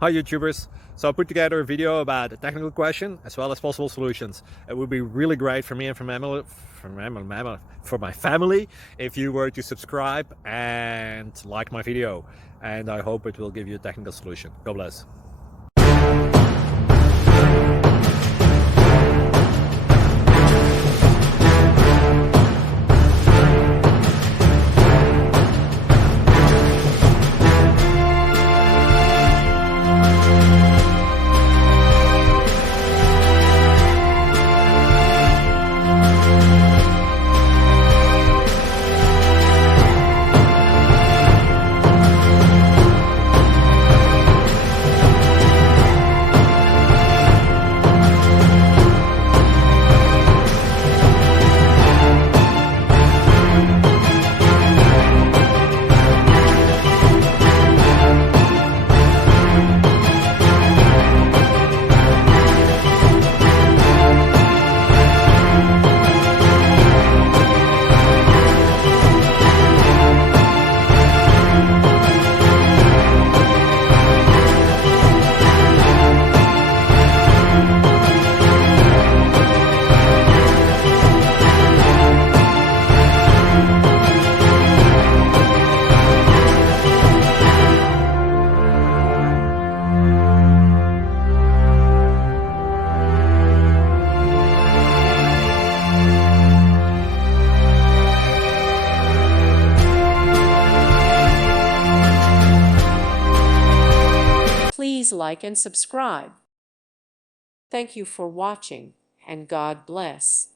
Hi YouTubers! So I put together a video about a technical question as well as possible solutions. It would be really great for me and for my family if you were to subscribe and like my video, and I hope it will give you a technical solution. God bless. Please like and subscribe. Thank you for watching, and God bless.